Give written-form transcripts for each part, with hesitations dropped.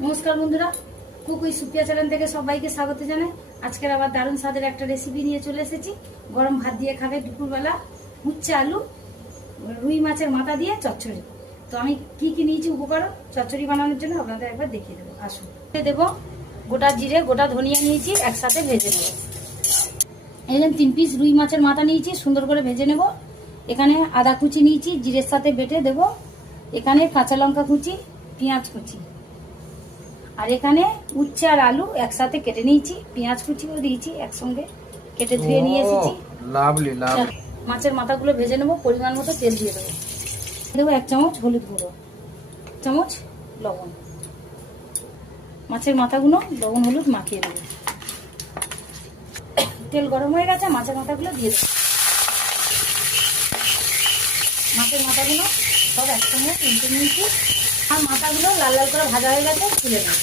নমস্কার বন্ধুরা, কুকুই সুপিয়া চ্যানেল থেকে সবাইকে স্বাগত জানাই। আজকের আবার দারুণ স্বাদের একটা রেসিপি নিয়ে চলে এসেছি। গরম ভাত দিয়ে খাবে দুপুরবেলা, উচ্ছে আলু রুই মাছের মাথা দিয়ে চচ্চড়ি। তো আমি কি কি নিয়েছি উপকরণ চচ্চড়ি বানানোর জন্য আপনাদের একবার দেখিয়ে দেবো। আসুন, দেবো গোটা জিরে, গোটা ধনিয়া নিয়েছি, একসাথে ভেজে নেব। এখানে 3 পিস রুই মাছের মাথা নিয়েছি, সুন্দর করে ভেজে নেব। এখানে আদা কুচি নিয়েছি, জিরের সাথে বেটে দেব। এখানে কাঁচা লঙ্কা কুচি, পেঁয়াজ কুচি, আর এখানে উচ্ছে আর আলু একসাথে কেটে নিয়েছি, পেঁয়াজ কুচিও দিয়েছি, একসঙ্গে কেটে ধুয়ে নিয়ে এসেছি। Lovely lovely. মাছের মাথাগুলো ভেজে নেবো, পরিমাণ মতো তেল দিয়ে দেবো। দেবো 1 চামচ হলুদ গুঁড়ো, 1 চামচ লবণ। মাছের মাথাগুলো লবণ হলুদ মাখিয়ে দেবো। তেল গরম হয়ে গেছে, মাছের মাথাগুলো দিয়ে দেবো। মাছের মাথাগুলো সব একসঙ্গে তুলতে নিয়েছি, আর মাথাগুলো লাল লাল করে ভাজা হয়ে গেছে, তুলে নেব।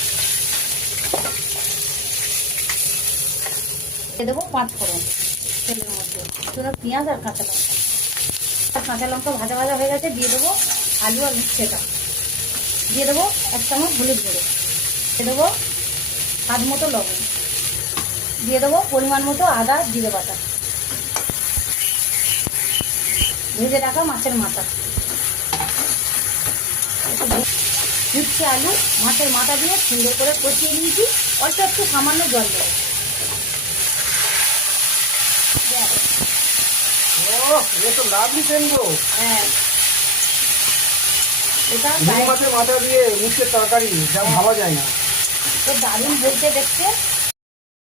দেবো 5 ফোড়ন তেলের মধ্যে, পুরো পেঁয়াজ আর কাঁচা লঙ্কা। আর কাঁচা লঙ্কা ভাজা ভাজা হয়ে গেছে, দিয়ে দেবো আলু আর উচ্ছেটা। দিয়ে দেবো 1 চামচ হলুদ গুঁড়ো, দিয়ে দেবো স্বাদ মতো লবণ, দিয়ে দেবো পরিমাণ মতো আদা জিরে বাটা, ভেজে রাখা মাছের মাথা, উচ্ছে আলু মাছের মাথা দিয়ে সুন্দর করে কষিয়ে নিয়েছি। অল্প একটু সামান্য জল দেবো। ये तो लाभली सेंदो। হ্যাঁ, এটা রুই মাছের মাথা দিয়ে উচ্ছে তরকারি যা ভাবা যায় না। তো দারুণ হয়েছে দেখতে।